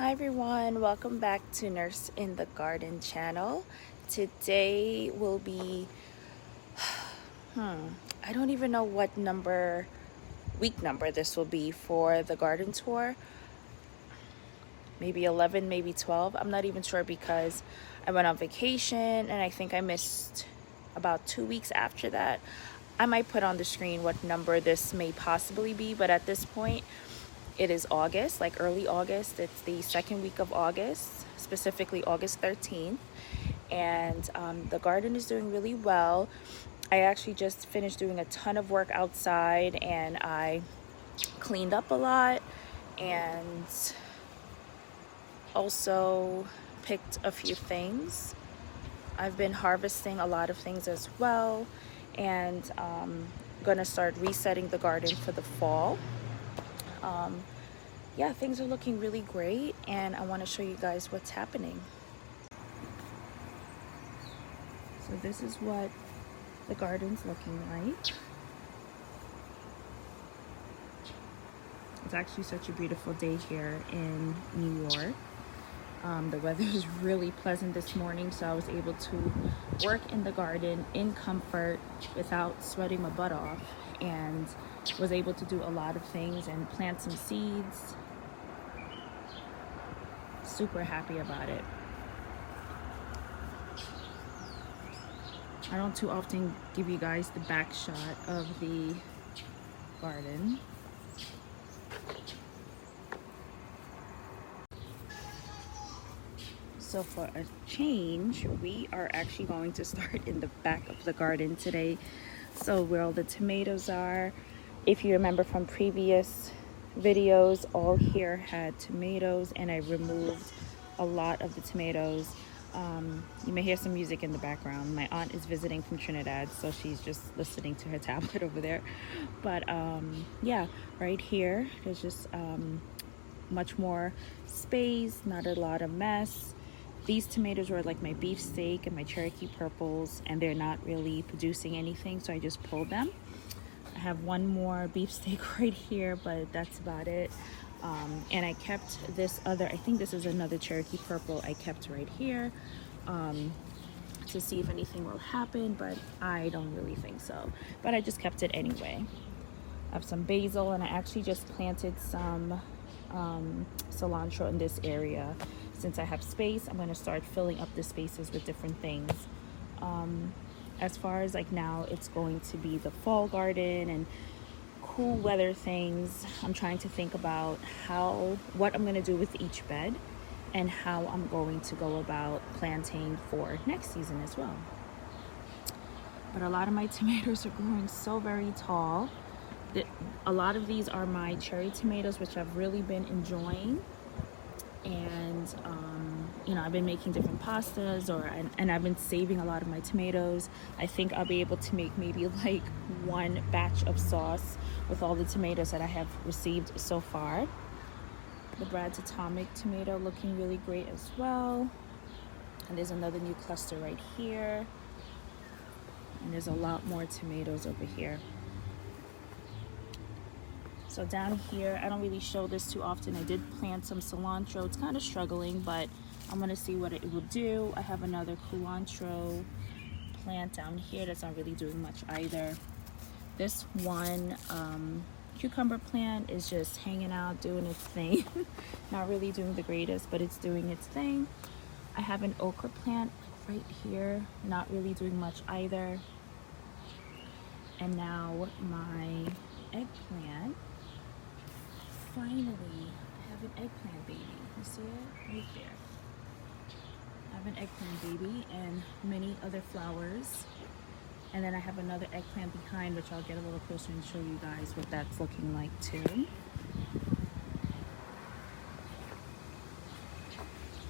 Hi everyone, welcome back to Nurse in the Garden channel. Today will be, I don't even know what week number this will be for the garden tour. Maybe 11, maybe 12. I'm not even sure because I went on vacation and I think I missed about 2 weeks after that. I might put on the screen what number this may possibly be, but at this point, it is August, like early August. It's the second week of August, specifically August 13th. And the garden is doing really well. I actually just finished doing a ton of work outside and I cleaned up a lot and also picked a few things. I've been harvesting a lot of things as well, and gonna start resetting the garden for the fall. Yeah, things are looking really great and I want to show you guys what's happening. So this is what the garden's looking like. It's actually such a beautiful day here in New York. The weather is really pleasant this morning, so I was able to work in the garden in comfort without sweating my butt off, and was able to do a lot of things and plant some seeds. Super happy about it. I don't too often give you guys the back shot of the garden. So for a change, we are actually going to start in the back of the garden today. So where all the tomatoes are, if you remember from previous videos, all here had tomatoes and I removed a lot of the tomatoes. You may hear some music in the background. My aunt is visiting from Trinidad, so she's just listening to her tablet over there. But yeah, right here, there's just much more space, not a lot of mess. These tomatoes were like my beefsteak and my Cherokee purples, and they're not really producing anything, so I just pulled them. I have one more beefsteak right here, but that's about it. And I kept this other, I think this is another Cherokee purple, I kept right here to see if anything will happen, but I don't really think so. But I just kept it anyway. I have some basil, and I actually just planted some cilantro in this area. Since I have space, I'm going to start filling up the spaces with different things. As far as like now, it's going to be the fall garden and cool weather things. I'm trying to think about what I'm going to do with each bed and how I'm going to go about planting for next season as well. But a lot of my tomatoes are growing so very tall. A lot of these are my cherry tomatoes, which I've really been enjoying. And you know, I've been making different pastas, and I've been saving a lot of my tomatoes. I think I'll be able to make maybe like one batch of sauce with all the tomatoes that I have received so far. The Brad's Atomic tomato looking really great as well. And there's another new cluster right here. And there's a lot more tomatoes over here. So down here, I don't really show this too often. I did plant some cilantro. It's kind of struggling, but I'm gonna see what it will do. I have another cilantro plant down here that's not really doing much either. This one cucumber plant is just hanging out, doing its thing. Not really doing the greatest, but it's doing its thing. I have an okra plant right here, not really doing much either. And now my eggplant. Finally, I have an eggplant baby. You see it? Right there. I have an eggplant baby and many other flowers. And then I have another eggplant behind, which I'll get a little closer and show you guys what that's looking like too.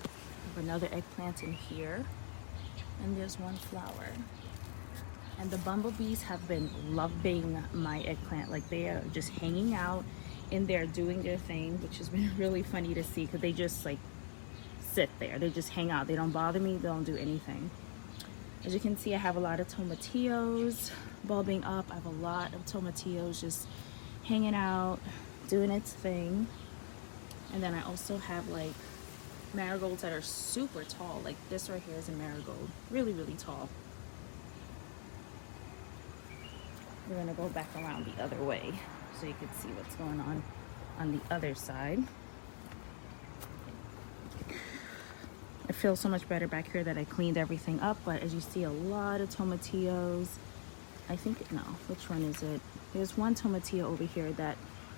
I have another eggplant in here. And there's one flower. And the bumblebees have been loving my eggplant. Like, they are just hanging out in there doing their thing, which has been really funny to see because they just like sit there. They just hang out. They don't bother me. They don't do anything. As you can see, I have a lot of tomatillos bulbing up. I have a lot of tomatillos just hanging out, doing its thing. And then I also have like marigolds that are super tall. Like this right here is a marigold, really, really tall. We're gonna go back around the other way so you can see what's going on the other side. It feels so much better back here that I cleaned everything up, but as you see, a lot of tomatillos. I think, no, which one is it? There's one tomatillo over here that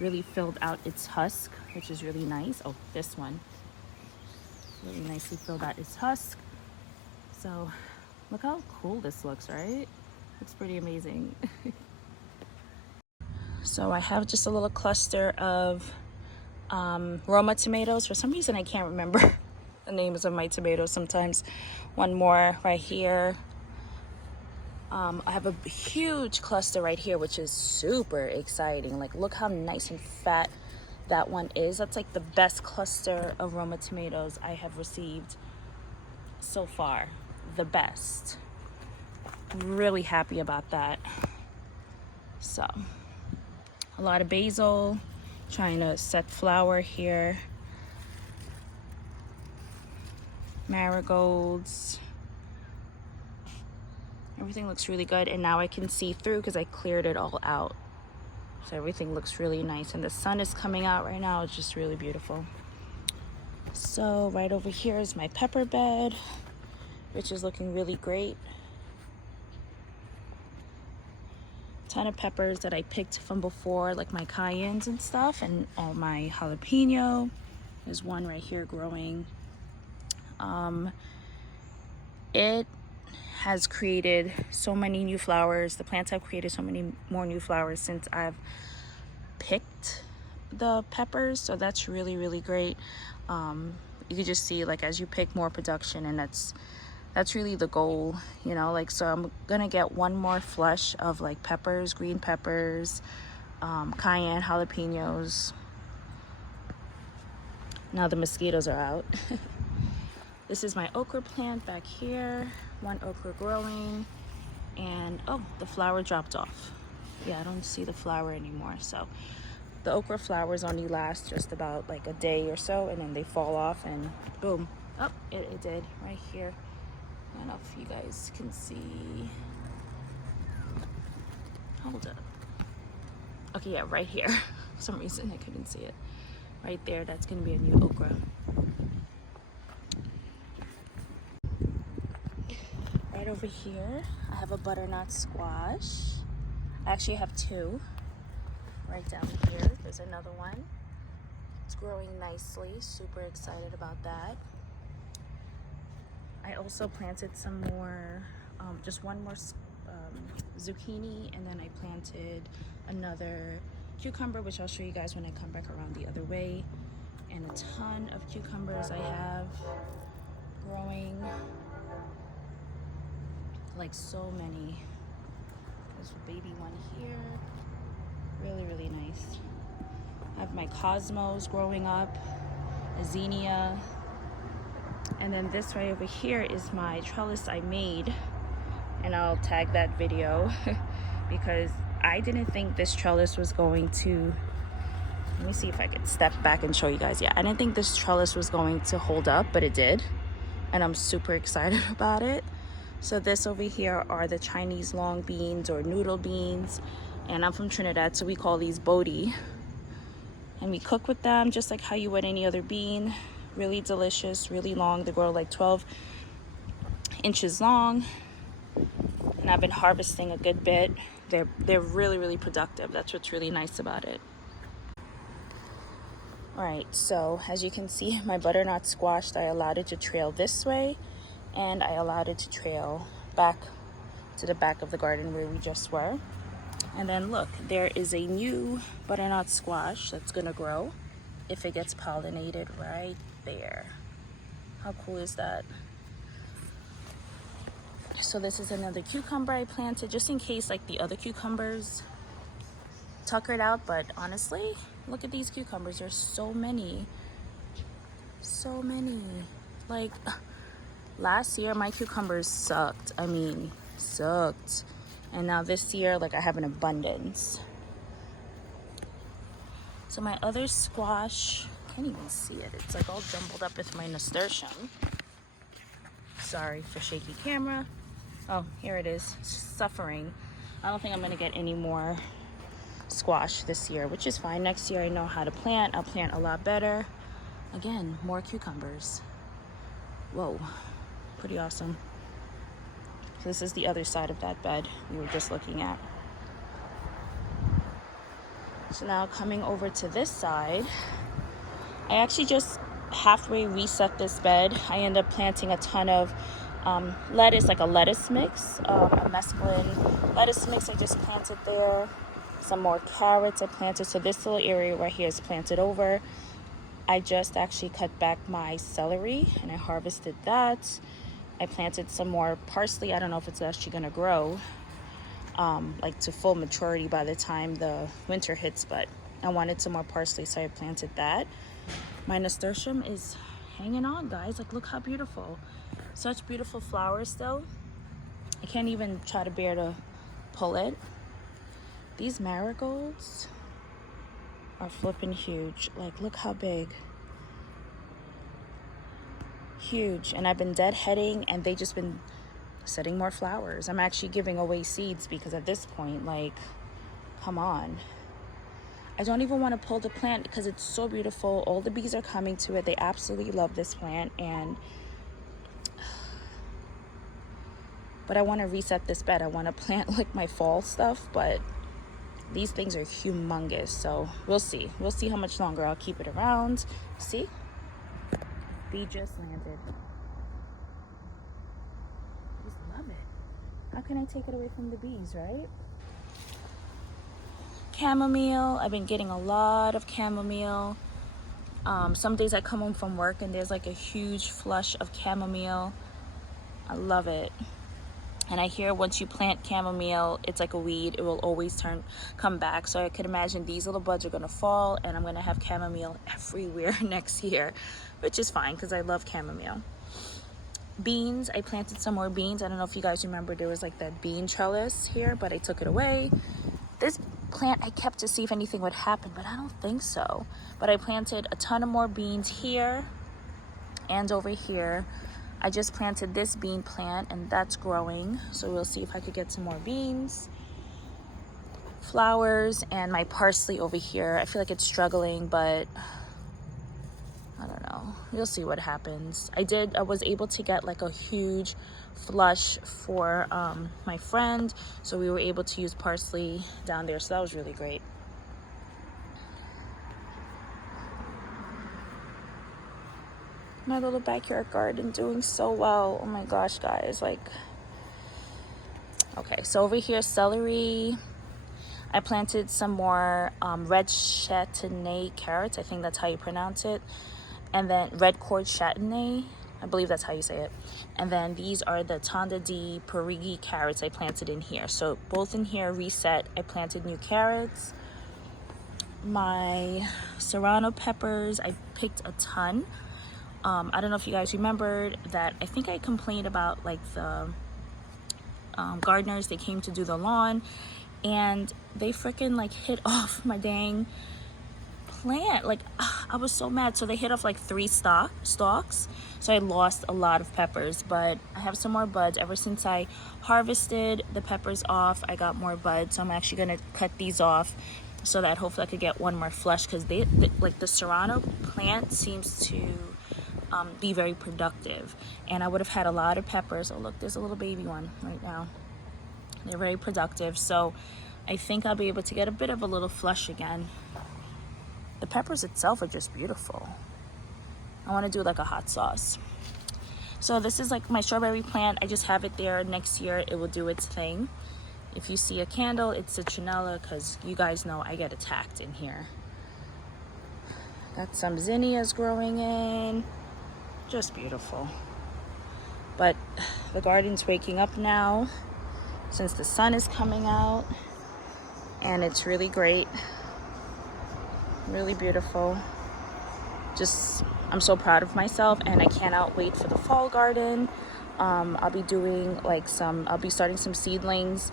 really filled out its husk, which is really nice. Oh, this one really nicely filled out its husk. So look how cool this looks, right? Looks pretty amazing. So I have just a little cluster of Roma tomatoes. For some reason I can't remember the names of my tomatoes sometimes. One more right here. I have a huge cluster right here, which is super exciting. Like, look how nice and fat that one is. That's like the best cluster of Roma tomatoes I have received so far. The best. Really happy about that. So, a lot of basil. Trying to set flower here. Marigolds. Everything looks really good, and now I can see through because I cleared it all out. So everything looks really nice, and the sun is coming out right now. It's just really beautiful. So right over here is my pepper bed, which is looking really great. Ton of peppers that I picked from before, like my cayennes and stuff, and all my jalapeno. There's one right here growing. It has created so many new flowers. The plants have created so many more new flowers since I've picked the peppers, so that's really, really great. You can just see, like, as you pick more production, and that's really the goal, you know. Like, so I'm gonna get one more flush of like peppers, green peppers, cayenne, jalapenos. Now the mosquitoes are out. This is my okra plant back here. One okra growing, and oh, the flower dropped off. Yeah, I don't see the flower anymore. So the okra flowers only last just about like a day or so, and then they fall off, and boom. Oh, it did right here. I don't know if you guys can see. Hold up. Okay, yeah, right here. For some reason I couldn't see it. Right there, that's gonna be a new okra. Right over here, I have a butternut squash. I actually have two. Right down here, there's another one. It's growing nicely, super excited about that. I also planted some more, just one more zucchini, and then I planted another cucumber, which I'll show you guys when I come back around the other way. And a ton of cucumbers I have growing. Like, so many. There's a baby one here. Really, really nice. I have my cosmos growing up, a zinnia. And then this right over here is my trellis I made, and I'll tag that video because I didn't think this trellis was going to, let me see if I could step back and show you guys. Yeah, I didn't think this trellis was going to hold up, but it did, and I'm super excited about it. So this over here are the Chinese long beans or noodle beans, and I'm from Trinidad, so we call these bodi, and we cook with them just like how you would any other bean. Really delicious, really long. They grow like 12 inches long, and I've been harvesting a good bit. They're really, really productive. That's what's really nice about it. All right, so as you can see, my butternut squash, I allowed it to trail this way, and I allowed it to trail back to the back of the garden where we just were. And then look, there is a new butternut squash that's gonna grow if it gets pollinated right there. How cool is that? So this is another cucumber I planted just in case like the other cucumbers tuckered out, but honestly, look at these cucumbers. There's so many. So many. Like, last year my cucumbers sucked. I mean, sucked. And now this year, like, I have an abundance. So my other squash can't even see it. It's like all jumbled up with my nasturtium. Sorry for shaky camera. Oh, here it is, suffering. I don't think I'm gonna get any more squash this year, which is fine. Next year I know how to plant. I'll plant a lot better. Again, more cucumbers. Whoa, pretty awesome. So this is the other side of that bed we were just looking at. So now coming over to this side, I actually just halfway reset this bed. I end up planting a ton of lettuce, like a lettuce mix, a mesclun lettuce mix I just planted there. Some more carrots I planted. So this little area right here is planted over. I just actually cut back my celery and I harvested that. I planted some more parsley. I don't know if it's actually gonna grow like to full maturity by the time the winter hits, but I wanted some more parsley, so I planted that. My nasturtium is hanging on, guys. Like, look how beautiful. Such beautiful flowers still. I can't even try to bear to pull it. These marigolds are flipping huge. Like, look how big. Huge. And I've been deadheading and they just been setting more flowers. I'm actually giving away seeds because at this point, like, come on. I don't even want to pull the plant because it's so beautiful. All the bees are coming to it. They absolutely love this plant. But I want to reset this bed. I want to plant like my fall stuff, but these things are humongous. So we'll see. We'll see how much longer I'll keep it around. See? Bee just landed. I just love it. How can I take it away from the bees, right? Chamomile. I've been getting a lot of chamomile. Some days I come home from work and there's like a huge flush of chamomile. I love it. And I hear once you plant chamomile, it's like a weed. It will always come back. So I could imagine these little buds are gonna fall and I'm gonna have chamomile everywhere next year, which is fine because I love chamomile. Beans, I planted some more beans. I don't know if you guys remember there was like that bean trellis here, but I took it away. This plant I kept to see if anything would happen, but I don't think so. But I planted a ton of more beans here and over here. I just planted this bean plant and that's growing. So we'll see if I could get some more beans. Flowers and my parsley over here. I feel like it's struggling, but I don't know. We'll see what happens. I was able to get like a huge flush for my friend. So we were able to use parsley down there. So that was really great. My little backyard garden doing so well. Oh my gosh, guys. Like, okay, so over here, celery. I planted some more red châtenay carrots. I think that's how you pronounce it. And then red cord châtenay. I believe that's how you say it. And then these are the Tonda di Parigi carrots I planted in here. So both in here reset. I planted new carrots. My serrano peppers, I picked a ton. I don't know if you guys remembered that I think I complained about like the gardeners. They came to do the lawn and they freaking like hit off my dang plant. Like, I was so mad. So they hit off like 3 stalks. So I lost a lot of peppers, but I have some more buds. Ever since I harvested the peppers off, I got more buds. So I'm actually gonna cut these off so that hopefully I could get one more flush, because they like the serrano plant seems to be very productive, and I would have had a lot of peppers. Oh look, there's a little baby one right now. They're very productive, so I think I'll be able to get a bit of a little flush again. The peppers itself are just beautiful. I want to do like a hot sauce. So this is like my strawberry plant. I just have it there. Next year it will do its thing. If you see a candle, it's citronella, because you guys know I get attacked in here. Got some zinnias growing in. Just beautiful. But the garden's waking up now since the sun is coming out, and it's really great, really beautiful. Just, I'm so proud of myself, and I cannot wait for the fall garden. I'll be doing like I'll be starting some seedlings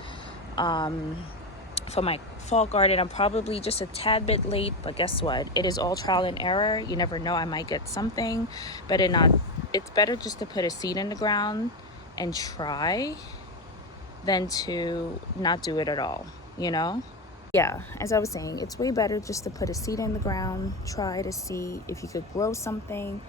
for my fall garden. I'm probably just a tad bit late, but guess what? It is all trial and error. You never know, I might get something. It's better just to put a seed in the ground and try than to not do it at all, you know? Yeah, as I was saying, it's way better just to put a seed in the ground, try to see if you could grow something.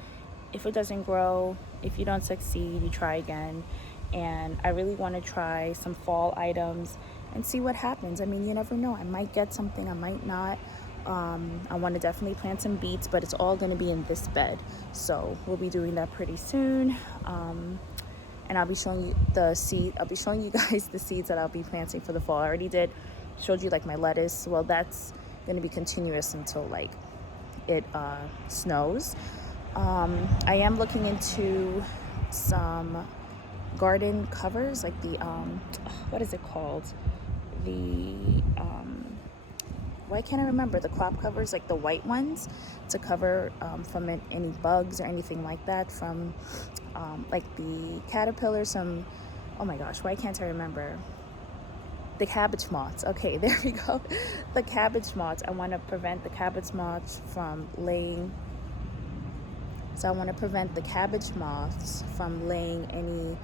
If it doesn't grow, if you don't succeed, you try again. And I really want to try some fall items and see what happens. I mean, you never know. I might get something, I might not. I want to definitely plant some beets, but it's all going to be in this bed. So we'll be doing that pretty soon. And I'll be showing you guys the seeds that I'll be planting for the fall. I already showed you like my lettuce. Well, that's going to be continuous until like it snows. I am looking into some garden covers, like the what is it called? Why can't I remember? The crop covers, like the white ones, to cover from any bugs or anything like that, from like the caterpillars. Oh my gosh, why can't I remember? The cabbage moths. Okay, there we go. The cabbage moths. I want to prevent the cabbage moths from laying. So I want to prevent the cabbage moths from laying any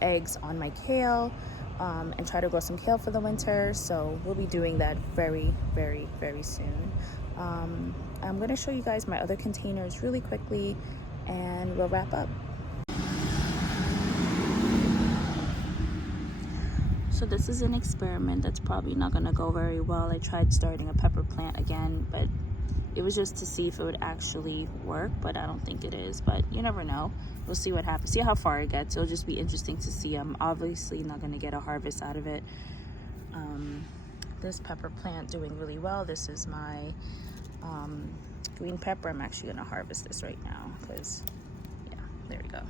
eggs on my kale, and try to grow some kale for the winter. So we'll be doing that very, very, very soon. I'm going to show you guys my other containers really quickly, and we'll wrap up. So this is an experiment that's probably not going to go very well. I tried starting a pepper plant again, but it was just to see if it would actually work, but I don't think it is. But you never know. We'll see what happens. See how far it gets. It'll just be interesting to see. I'm obviously not going to get a harvest out of it. This pepper plant doing really well. This is my green pepper. I'm actually going to harvest this right now because, yeah, there we go.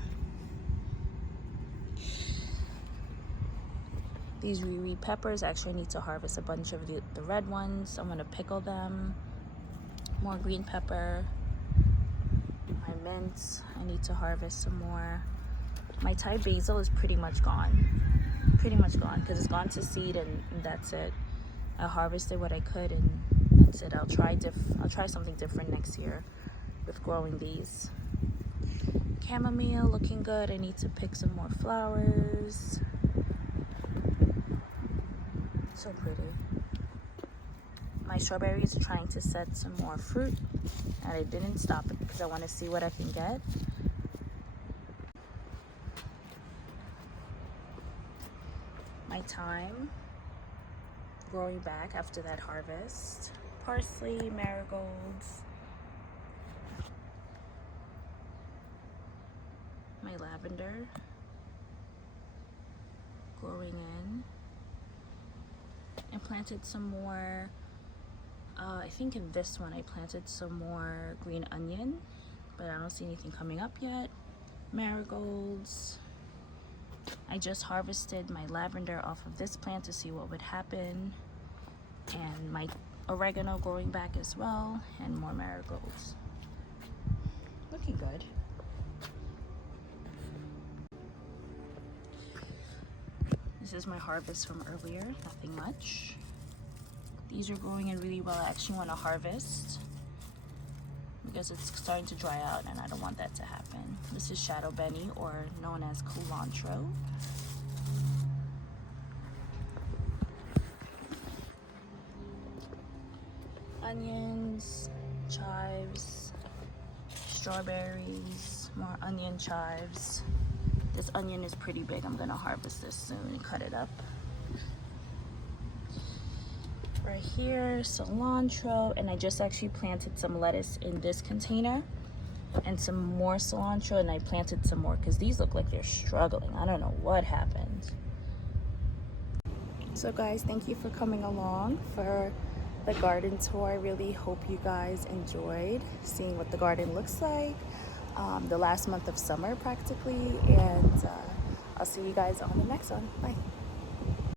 These Riri peppers, actually I need to harvest a bunch of the red ones. I'm going to pickle them. More green pepper. My mints, I need to harvest some more. My Thai basil is pretty much gone because it's gone to seed, and that's it. I harvested what I could, and that's it. I'll try something different next year with growing these. Chamomile looking good. I need to pick some more flowers. So pretty. My strawberries are trying to set some more fruit, and I didn't stop it because I want to see what I can get. My thyme growing back after that harvest. Parsley, marigolds. My lavender growing in. I planted some more. I think in this one I planted some more green onion, but I don't see anything coming up yet. Marigolds. I just harvested my lavender off of this plant to see what would happen. And my oregano growing back as well, and more marigolds. Looking good. This is my harvest from earlier, nothing much. These are growing in really well. I actually want to harvest because it's starting to dry out and I don't want that to happen. This is Shadow Benny, or known as culantro. Onions, chives, strawberries, more onion, chives. This onion is pretty big. I'm gonna harvest this soon and cut it up. Right here, cilantro, and I just actually planted some lettuce in this container and some more cilantro, and I planted some more because these look like they're struggling. I don't know what happened. So guys, thank you for coming along for the garden tour. I really hope you guys enjoyed seeing what the garden looks like. The last month of summer practically, and I'll see you guys on the next one. Bye.